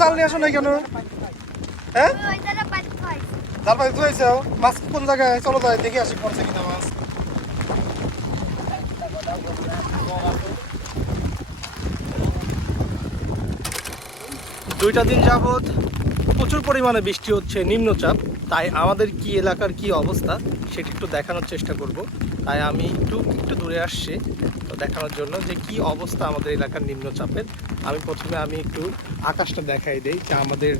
জাল নিয়ে আসো নাই কেন? হ্যাঁ, জাল পাই ধুয়েছে। মাছ কোন জায়গায়? চলো যাই দেখে আসি পড়ছে কিনা মাছ। দুইটা দিন যাবৎ প্রচুর পরিমাণে বৃষ্টি হচ্ছে, নিম্নচাপ। তাই আমাদের কি এলাকার কি অবস্থা সেটা একটু দেখানোর চেষ্টা করব। তাই আমি একটু দূরে আসছি তো দেখানোর জন্য যে কি অবস্থা আমাদের এলাকার নিম্নচাপের। প্রথমে একটু আকাশটা দেখাই দেই যে আমাদের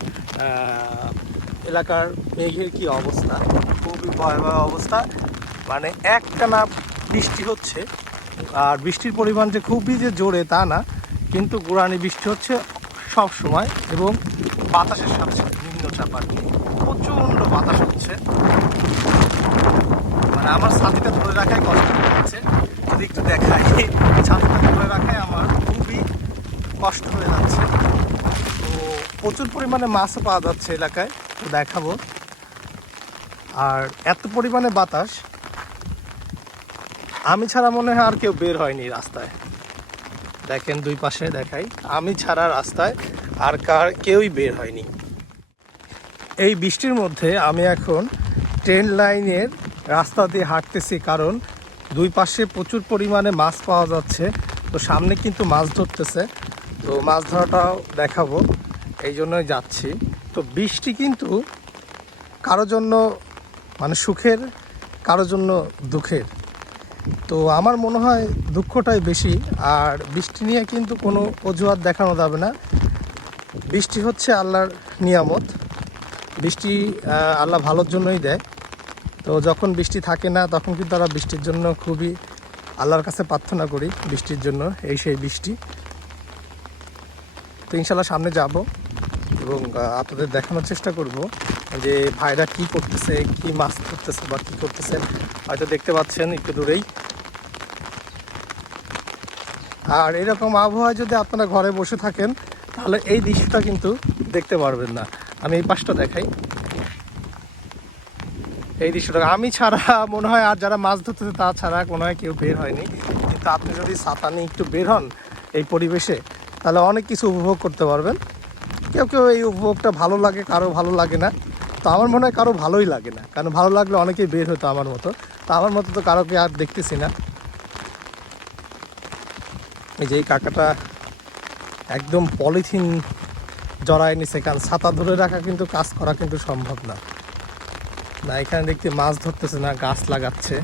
এলাকার মেঘের কি অবস্থা। খুবই ভয়াবহ অবস্থা, মানে একটানা বৃষ্টি হচ্ছে। আর বৃষ্টির পরিমাণ যে খুবই যে জোরে তা না, কিন্তু গোড়ানি বৃষ্টি হচ্ছে সব সময় এবং বাতাসের সাথে সাথে নিম্নচাপ আর কি প্রচণ্ড বাতাস হচ্ছে। মানে আমার ছাতিটা ধরে রাখাই কষ্ট হয়ে যাচ্ছে। যদি একটু দেখাই, ছাতিটা ধরে রাখাই আমার খুবই কষ্ট হয়ে যাচ্ছে। তো প্রচুর পরিমাণে মাছও পাওয়া যাচ্ছে এলাকায়, তো দেখাবো। আর এত পরিমাণে বাতাস, আমি ছাড়া মনে হয় আর কেউ বের হয়নি রাস্তায়। দেখেন দুই পাশে দেখাই, আমি ছাড়া রাস্তায় আর কেউই বের হয়নি। এই বৃষ্টির মধ্যে আমি এখন ট্রেন লাইনের রাস্তা দিয়ে হাঁটতেছি, কারণ দুই পাশে প্রচুর পরিমাণে মাছ পাওয়া যাচ্ছে। তো সামনে কিন্তু মাছ ধরতেছে, তো মাছ ধরাটাও দেখাবো, এই জন্যই যাচ্ছি। তো বৃষ্টি কিন্তু কারো জন্য মানে সুখের, কারো জন্য দুঃখের। তো আমার মনে হয় দুঃখটাই বেশি। আর বৃষ্টি নিয়ে কিন্তু কোনো অজুহাত দেখানো যাবে না। বৃষ্টি হচ্ছে আল্লাহর নিয়ামত। বৃষ্টি আল্লাহ ভালোর জন্যই দেয়। তো যখন বৃষ্টি থাকে না তখন কিন্তু আমরা বৃষ্টির জন্য খুবই আল্লাহর কাছে প্রার্থনা করি বৃষ্টির জন্য, এই সেই বৃষ্টি। তো ইনশাল্লাহ সামনে যাব এবং আপনাদের দেখানোর চেষ্টা করব যে ভাইরা কি করতেছে, কি মাছ ধরতেছে বা কী করতেছে। হয়তো দেখতে পাচ্ছেন একটু দূরেই। আর এরকম আবহাওয়ায় যদি আপনারা ঘরে বসে থাকেন তাহলে এই দৃশ্যটা কিন্তু দেখতে পারবেন না। আমি এই পাশটা দেখাই, এই দৃশ্যটা আমি ছাড়া মনে হয় আর যারা মাছ ধরতেছে তা ছাড়া মনে হয় কেউ বের হয়নি। কিন্তু আপনি যদি ছাতা নিয়ে একটু বের হন এই পরিবেশে, তাহলে অনেক কিছু উপভোগ করতে পারবেন। কেউ কেউ এই উপভোগটা ভালো লাগে, কারো ভালো লাগে না। তো আমার মনে হয় কারো ভালোই লাগে না, কারণ ভালো লাগলে অনেকেই বের হতো আমার মতো। তো আমার মতো তো কারোকে আর দেখতেছি না। এই যে এই কাকাটা একদম পলিথিন জড়ায় নিছে, কারণ ছাতা ধরে রাখা কিন্তু কাজ করা কিন্তু সম্ভব না। না এখানে দেখতে মাছ ধরতেছে না, গাছ লাগাচ্ছে।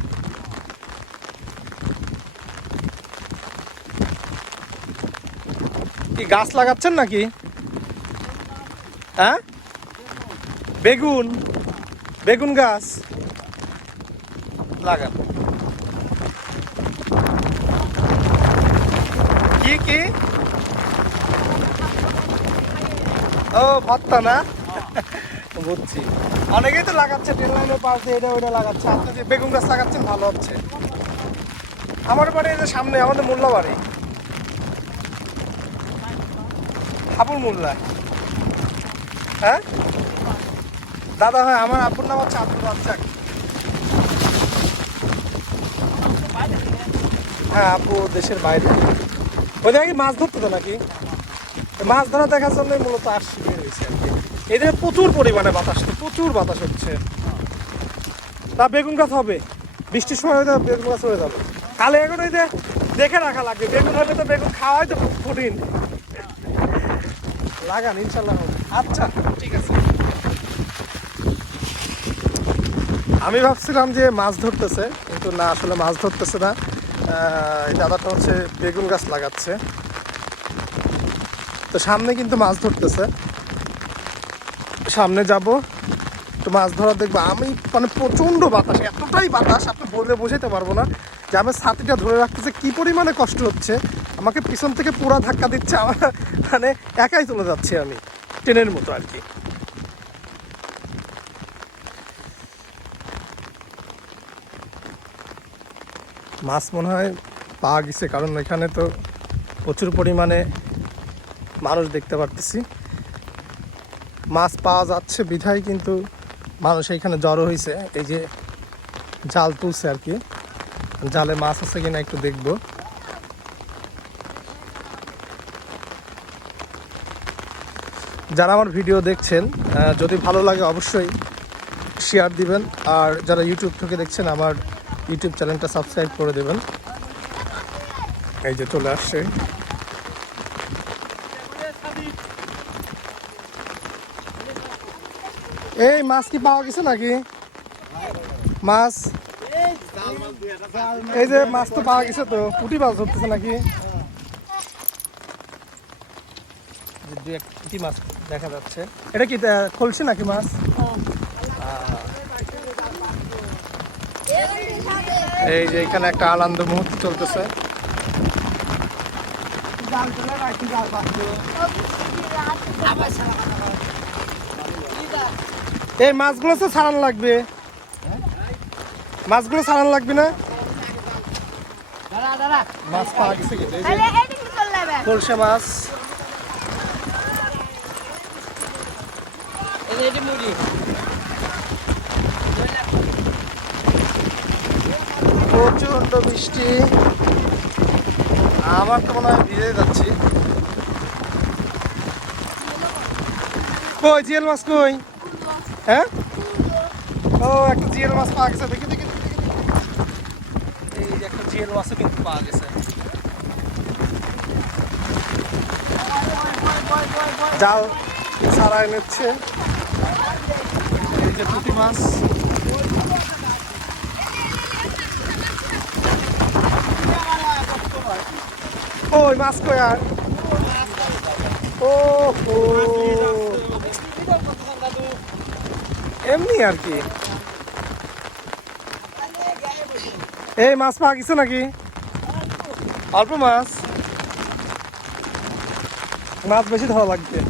কি গাছ লাগাচ্ছেন নাকি? হ্যাঁ, বেগুন, বেগুন গাছ লাগান। কি কি? ও ভর্তা না, বুঝছি। অনেকেই তো লাগাচ্ছে ট্রেন লাইনের পাশ দিয়ে, এটা ওইটা লাগাচ্ছে। আপনি যে বেগুন গাছ লাগাচ্ছেন ভালো হচ্ছে। আমার বাড়ি এই যে সামনে, আমাদের মোল্লা বাড়ি, হাবুর মোল্লা। হ্যাঁ দাদা, হয় আমার আব্বুর নাম হচ্ছে আব্দুল রাজ্জাক। হ্যাঁ, আব্বু দেশের বাইরে। ওই জায়গায় মাছ ধরতে তো নাকি, মাছ ধরা দেখার জন্যই মূলত আসছি, বের হয়েছে আর কি। এদের প্রচুর পরিমাণে বাতাস, তো প্রচুর বাতাস হচ্ছে। তা বেগুন গাছ হবে, বৃষ্টির সময় হয়তো বেগুন গাছ হয়ে যাবে। তাহলে এখন ওই যে দেখে রাখা লাগবে, বেগুন হবে তো বেগুন খাওয়াই তো কঠিন। লাগান, ইনশাল্লাহ হবে। আচ্ছা ঠিক আছে। আমি ভাবছিলাম যে মাছ ধরতেছে, কিন্তু না, আসলে মাছ ধরতেছে না। এই দাদাটা হচ্ছে বেগুন গাছ লাগাচ্ছে। তো সামনে কিন্তু মাছ ধরতেছে, সামনে যাব তো মাছ ধরা দেখবো। আমি মানে প্রচণ্ড বাতাস, এতটাই বাতাস আপনি বলে বোঝাতে পারবো না যে আমার ছাতিটা ধরে রাখতেছে কি পরিমাণে কষ্ট হচ্ছে। আমাকে পিছন থেকে পুরা ধাক্কা দিচ্ছে, আমার মানে একাই চলে যাচ্ছি আমি ট্রেনের মতো আর কি। মাছ মনে হয় পাওয়া গেছে, কারণ এখানে তো প্রচুর পরিমাণে মানুষ দেখতে পারতেছি। মাছ পাওয়া যাচ্ছে বিধায় কিন্তু মানুষ এখানে জড়ো হয়েছে। এই যে জাল তুলছে আর কি, জালে মাছ আছে কিনা একটু দেখবো। যারা আমার ভিডিও দেখছেন যদি ভালো লাগে অবশ্যই শেয়ার দিবেন, আর যারা ইউটিউব থেকে দেখছেন আমার ইউটিউব চ্যানেলটা সাবস্ক্রাইব করে দেবেন। এই যে চলে আসছে। এই মাছ কি পাওয়া গেছে নাকি? মাছ এই যে মাছ তো পাওয়া গেছে, তো পুঁটি মাছ ধরতেছে নাকি? দুই একটা পুঁটি মাছ দেখা যাচ্ছে। এটা কি খলছে নাকি মাছ? এই যে এখানে একটা আনন্দ মুহূর্ত চলতেছে। এই মাছগুলো তো ছাড়ানো লাগবে, মাছগুলো ছাড়ানো লাগবে না? মাছ পাওয়া গেছে কি? কলসে মাছ, প্রচন্ড বৃষ্টি, আমার তো মনে হয় ভিজে যাচ্ছি। কই জিএল মাছ কই? হ্যাঁ, ও একটা জিএল মাছ পাওয়া গেছে। দেখি দেখি দেখি, এই যে একটা জিএল মাছও কিন্তু পাওয়া গেছে। জাল ছাড়াই নিচ্ছে। এই যে পুঁটি মাছ, ওই মাছ কই আর? ও এমনি আর কি। এই মাছ পাওয়া গেছে নাকি? অল্প মাছ, মাছ বেশি ধরা লাগবে।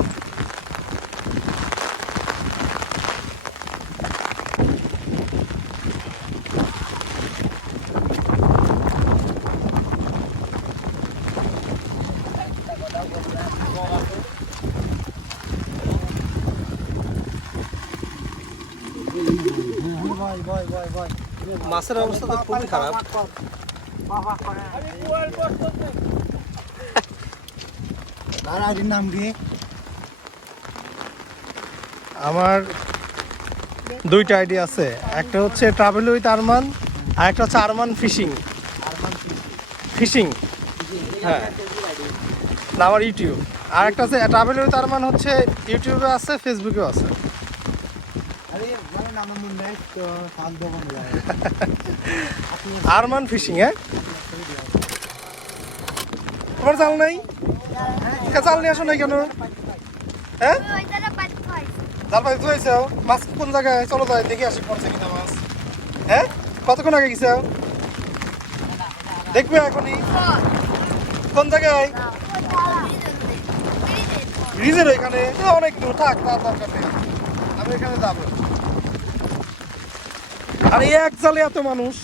মাছের অবস্থা তো খুবই খারাপ। নাম কি? আমার দুইটা আইডিয়া আছে, একটা হচ্ছে ট্রাভেল উইথ আরমান, আর একটা হচ্ছে আরমান ফিশিং। ফিশিং, হ্যাঁ, না আমার ইউটিউব। আর একটা আছে ট্রাভেল উইথ আরমান, হচ্ছে ইউটিউবে আছে, ফেসবুকেও আছে। আরমান ফিশিং। হ্যাঁ, তোমার জাল নাই? জাল নিয়ে আসো নাই কেন? হ্যাঁ, জাল পাই ধুয়েছে। মাছ কোন জায়গায়? চলো যাই দেখে আসি পড়ছে কিনা মাছ। হ্যাঁ, কতক্ষণ আগে গেছে? দেখবে এখনই? কোন জায়গায়? ব্রিজের ওইখানে। অনেক দূর, থাক, তার দরকার নেই, আমি এখানে যাবো। আর এই এক জালে এত মানুষ।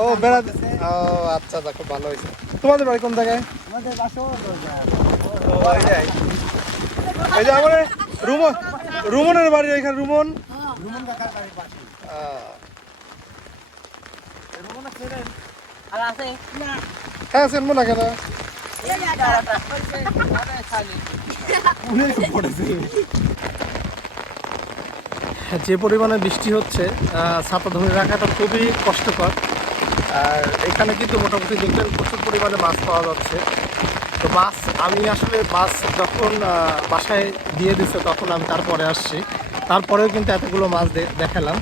ও বেড়াতে, ও আচ্ছা, দেখো ভালো হয়েছে। তোমাদের বাড়ি কোন জায়গায়? এই যে আমার রুমনের বাড়ি ওইখানে। রুমন, হ্যাঁ চেনবো না কেন? যে পরিমাণে বৃষ্টি হচ্ছে, ছাতা ধরে রাখাটা খুবই কষ্টকর। আর এখানে কিন্তু মোটামুটি দেখবেন প্রচুর পরিমাণে মাছ পাওয়া যাচ্ছে। তো মাছ আমি আসলে মাছ যখন বাসায় দিয়ে দিচ্ছে তখন আমি তারপরে আসছি, তারপরেও কিন্তু এতগুলো মাছ দেখালাম।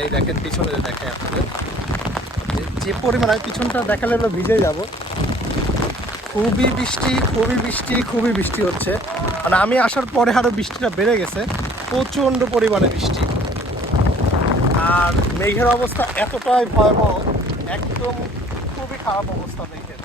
এই দেখেন পিছনে দেখাই আপনাদের, যে পরিমাণ, আমি পিছনটা দেখালে আমরা ভিজে যাব। খুবই বৃষ্টি, খুবই বৃষ্টি, খুবই বৃষ্টি হচ্ছে। মানে আমি আসার পরে আরও বৃষ্টিটা বেড়ে গেছে, প্রচণ্ড পরিমাণে বৃষ্টি। আর মেঘের অবস্থা এতটাই ভয়াবহ, একদম খুবই খারাপ অবস্থা মেঘের।